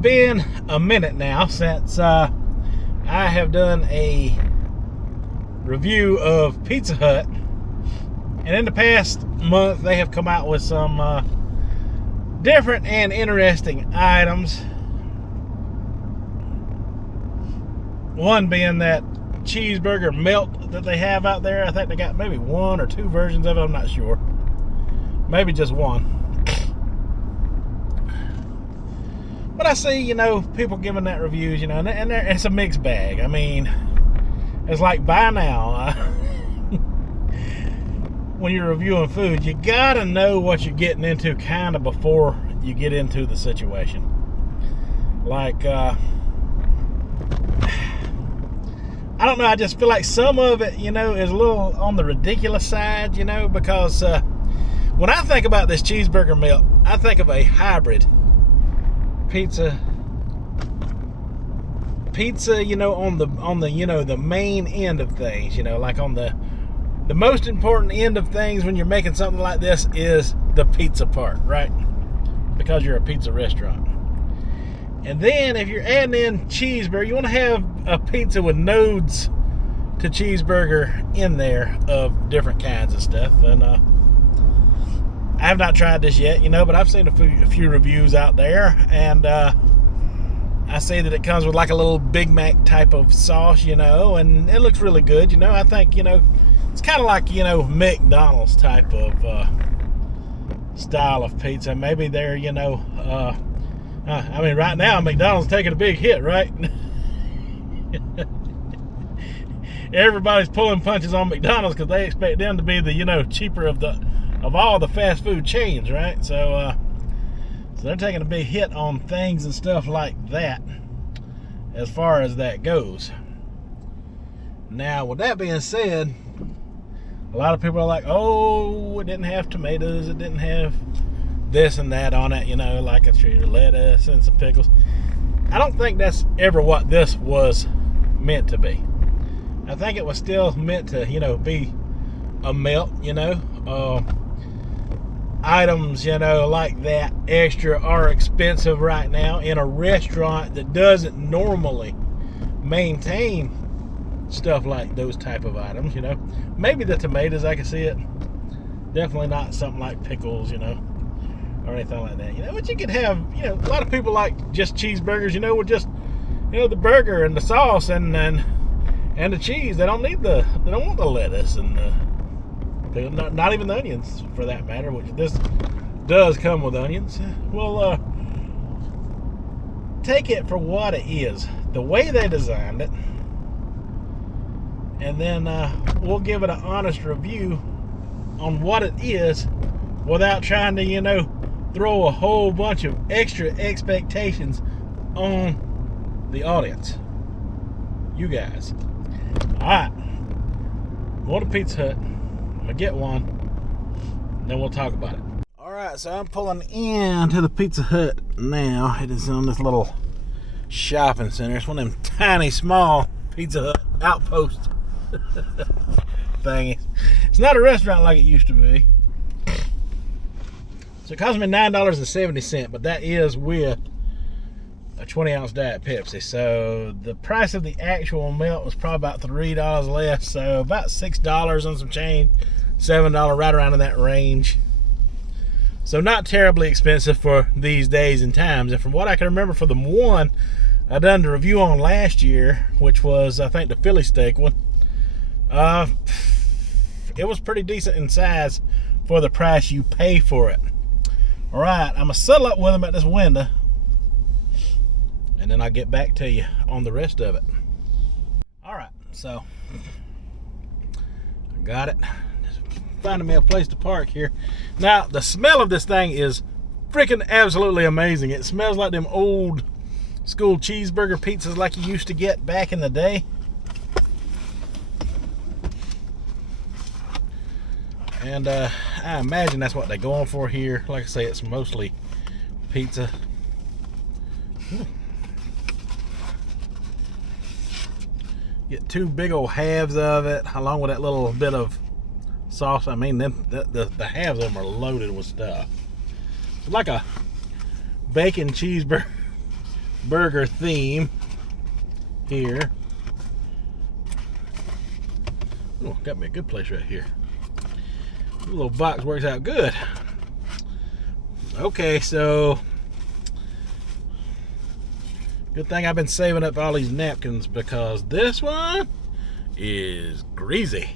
been a minute now since I have done a review of Pizza Hut, and in the past month they have come out with some different and interesting items. One being that cheeseburger melt that they have out there. I think they got maybe one or two versions of it, I'm not sure. Maybe just one. But I see, people giving that reviews, and it's a mixed bag. I mean, it's like by now, when you're reviewing food, you gotta know what you're getting into kind of before you get into the situation. Like, I don't know, I just feel like some of it, is a little on the ridiculous side, because when I think about this cheeseburger melt, I think of a hybrid pizza, on the the main end of things, like on the most important end of things when you're making something like this is the pizza part, right? Because you're a pizza restaurant. And then if you're adding in cheeseburger, you want to have a pizza with nodes to cheeseburger in there of different kinds of stuff. And I have not tried this yet, but I've seen a few reviews out there, and I see that it comes with like a little Big Mac type of sauce, and it looks really good. I think, it's kind of like, McDonald's type of style of pizza. Maybe they're, I mean, right now McDonald's taking a big hit, right? Everybody's pulling punches on McDonald's because they expect them to be the, cheaper of all the fast food chains, right? So they're taking a big hit on things and stuff like that as far as that goes. Now, with that being said, a lot of people are like, oh, it didn't have tomatoes, it didn't have this and that on it, like a tree of lettuce and some pickles. I don't think that's ever what this was meant to be. I think it was still meant to, be a melt, items, like that extra are expensive right now in a restaurant that doesn't normally maintain stuff like those type of items, Maybe the tomatoes, I can see it. Definitely not something like pickles, or anything like that, But you could have, a lot of people like just cheeseburgers, with just, the burger and the sauce and the cheese. They don't want the lettuce and not even the onions, for that matter, which this does come with onions. Well, take it for what it is, the way they designed it, and then we'll give it an honest review on what it is without trying to, throw a whole bunch of extra expectations on the audience. You guys. Alright. Going to Pizza Hut. I'm going to get one. Then we'll talk about it. Alright, so I'm pulling into the Pizza Hut now. It is on this little shopping center. It's one of them tiny, small Pizza Hut outpost thingies. It's not a restaurant like it used to be. So it cost me $9.70, but that is with a 20-ounce Diet Pepsi. So the price of the actual melt was probably about $3 less. So about $6 on some change, $7, right around in that range. So not terribly expensive for these days and times. And from what I can remember for the one I done the review on last year, which was, I think, the Philly steak one, it was pretty decent in size for the price you pay for it. Alright, I'm going to settle up with them at this window, and then I'll get back to you on the rest of it. Alright, so I got it. Just finding me a place to park here. Now, the smell of this thing is freaking absolutely amazing. It smells like them old school cheeseburger pizzas like you used to get back in the day. And I imagine that's what they're going for here. Like I say, it's mostly pizza. Get two big old halves of it, along with that little bit of sauce. I mean, the halves of them are loaded with stuff. It's like a bacon cheeseburger burger theme here. Oh, got me a good place right here. The little box works out good. Okay, so good thing I've been saving up all these napkins because this one is greasy.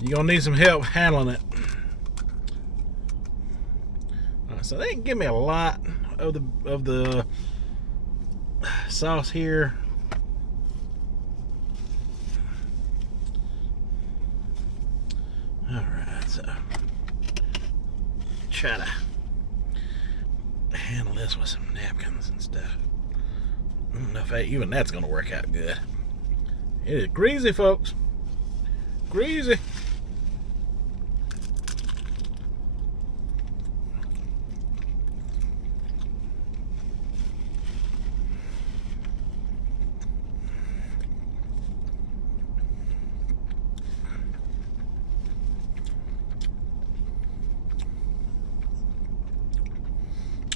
You're gonna need some help handling it. Alright, so they can give me a lot of the sauce here. Alright, so try to handle this with some napkins and stuff. I don't know if even that's gonna work out good. It is greasy, folks. Greasy.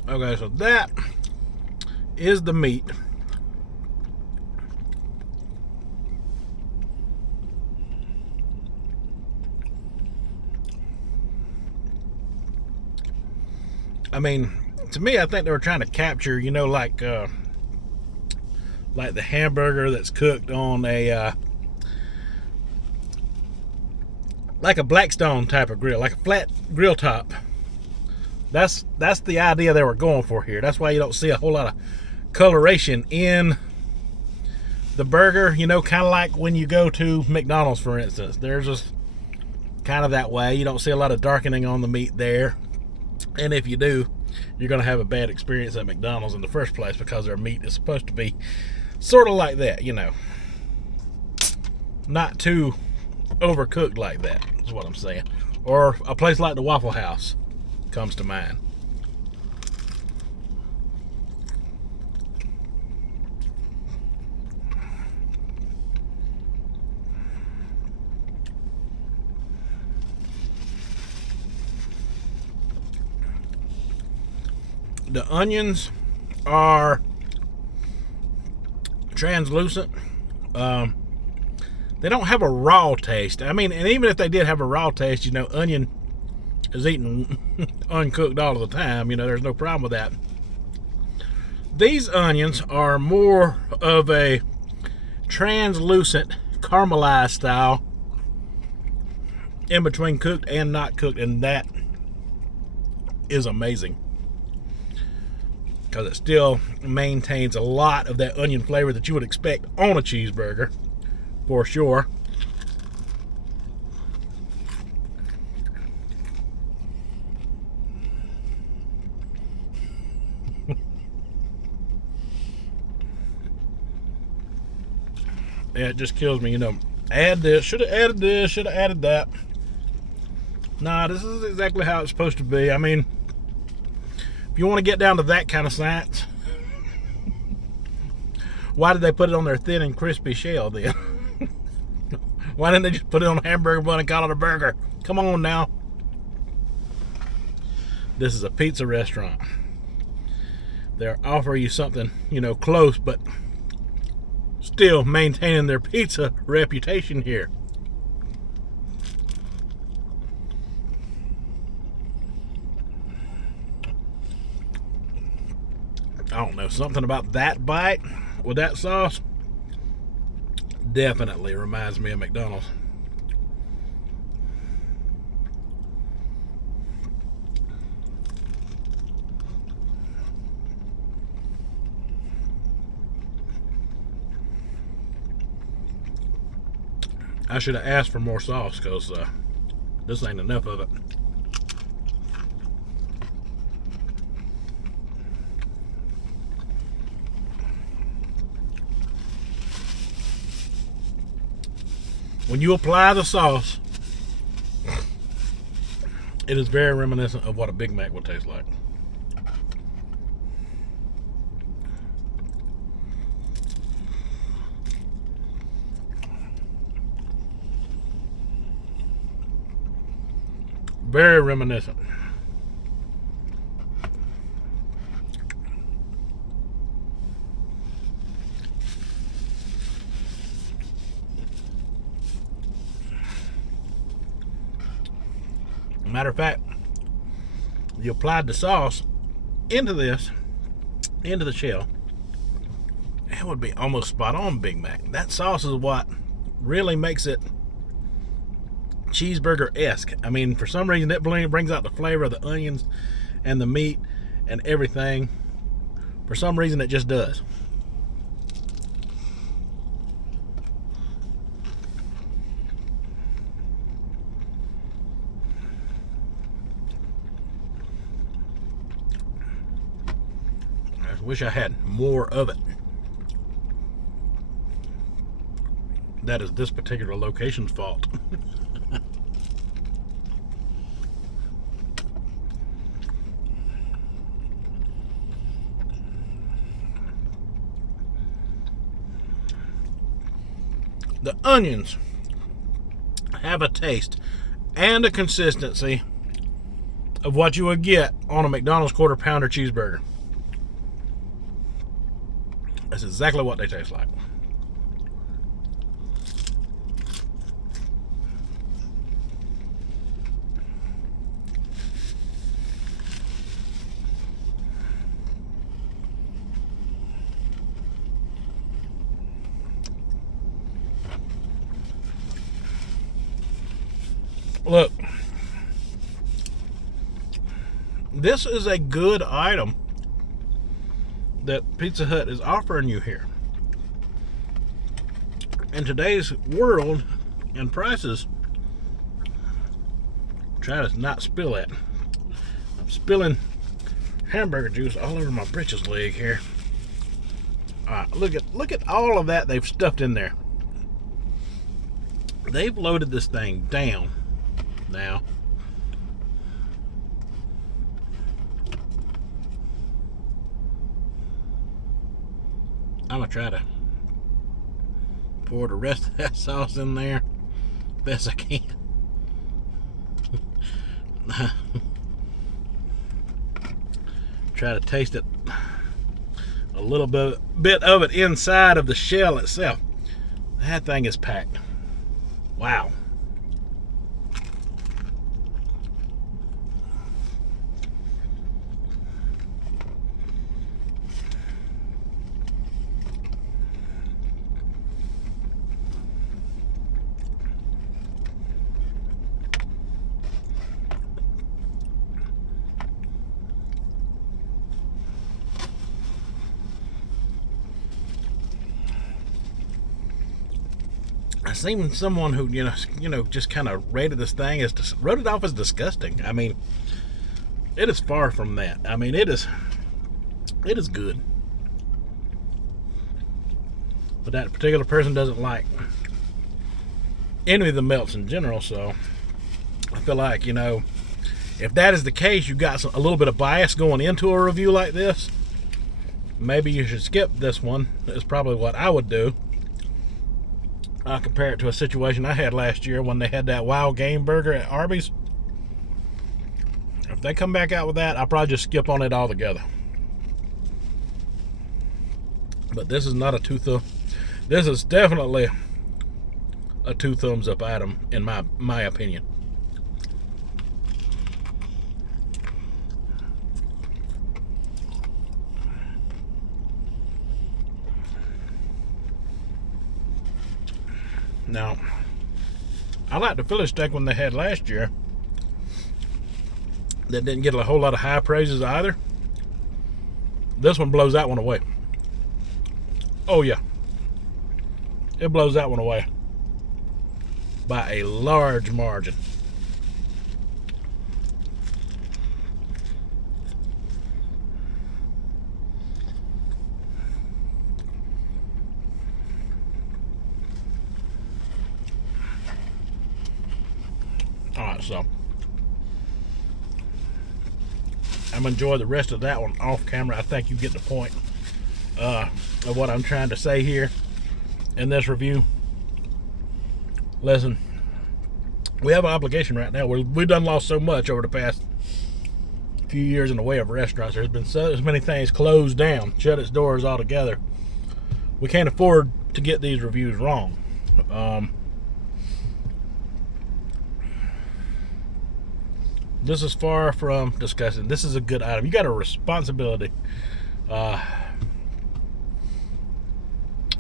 Okay, so that is the meat. I mean, to me, I think they were trying to capture, you know, like the hamburger that's cooked on a like a Blackstone type of grill, like a flat grill top. That's the idea they were going for here. That's why you don't see a whole lot of coloration in the burger. You know, kind of like when you go to McDonald's, for instance. There's just kind of that way. You don't see a lot of darkening on the meat there. And if you do, you're going to have a bad experience at McDonald's in the first place because their meat is supposed to be sort of like that, you know. Not too overcooked like that, is what I'm saying. Or a place like the Waffle House comes to mind. The onions are translucent. They don't have a raw taste. I mean, and even if they did have a raw taste, you know, onion is eaten uncooked all of the time. You know, there's no problem with that. These onions are more of a translucent caramelized style in between cooked and not cooked, and that is amazing because it still maintains a lot of that onion flavor that you would expect on a cheeseburger, for sure. Yeah, it just kills me, you know. Add this, should have added this, should have added that. Nah, this is exactly how it's supposed to be. I mean, if you want to get down to that kind of science, why did they put it on their thin and crispy shell then? Why didn't they just put it on a hamburger bun and call it a burger? Come on now. This is a pizza restaurant. They're offering you something, you know, close, but still maintaining their pizza reputation here. I don't know, something about that bite with that sauce definitely reminds me of McDonald's. I should have asked for more sauce because this ain't enough of it. When you apply the sauce, it is very reminiscent of what a Big Mac would taste like. Very reminiscent. Matter of fact, you applied the sauce into the shell, it would be almost spot on Big Mac. That sauce is what really makes it cheeseburger-esque. I mean, for some reason, it brings out the flavor of the onions and the meat and everything. For some reason, it just does. I wish I had more of it. That is this particular location's fault. The onions have a taste and a consistency of what you would get on a McDonald's quarter pounder cheeseburger. That's exactly what they taste like. Look, this is a good item that Pizza Hut is offering you here. In today's world and prices, try to not spill that. I'm spilling hamburger juice all over my britches leg here. Look at all of that they've stuffed in there. They've loaded this thing down now. I'm gonna try to pour the rest of that sauce in there best I can. Try to taste it, a little bit of it inside of the shell itself. That thing is packed. Wow. I seen someone who just kind of rated this thing wrote it off as disgusting. I mean, it is far from that. I mean, it is good, but that particular person doesn't like any of the melts in general. So I feel like, if that is the case, you got a little bit of bias going into a review like this. Maybe you should skip this one. Is probably what I would do. I'll compare it to a situation I had last year when they had that wild game burger at Arby's. If they come back out with that, I'll probably just skip on it altogether. But this is not a this is definitely a 2 thumbs up item in my opinion. Now, I like the Philly steak one they had last year. That didn't get a whole lot of high praises either. This one blows that one away. Oh yeah. It blows that one away by a large margin. Alright, so I'm going to enjoy the rest of that one off camera. I think you get the point of what I'm trying to say here in this review. Listen, we have an obligation right now. We've done lost so much over the past few years in the way of restaurants. There's been so many things closed down, shut its doors altogether. We can't afford to get these reviews wrong. This is far from disgusting. This is a good item. You got a responsibility.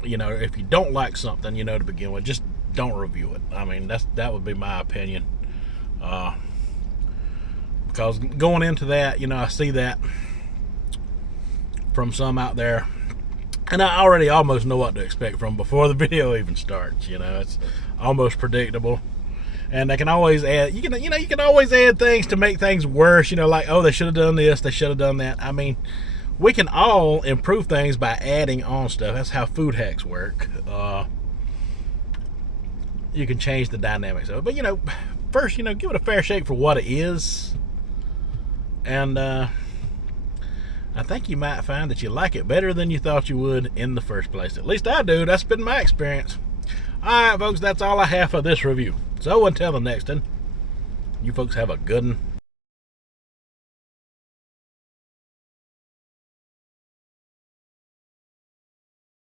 You know, if you don't like something, you know, to begin with, just don't review it. I mean, that would be my opinion. Because going into that, you know, I see that from some out there, and I already almost know what to expect from before the video even starts. You know, it's almost predictable. And they can always add, you can always add things to make things worse, you know, like, oh, they should have done this, they should have done that. I mean, we can all improve things by adding on stuff. That's how food hacks work. You can change the dynamics of it. But, you know, first, you know, give it a fair shake for what it is. And I think you might find that you like it better than you thought you would in the first place. At least I do. That's been my experience. All right, folks, that's all I have for this review. So until the next one, you folks have a good one.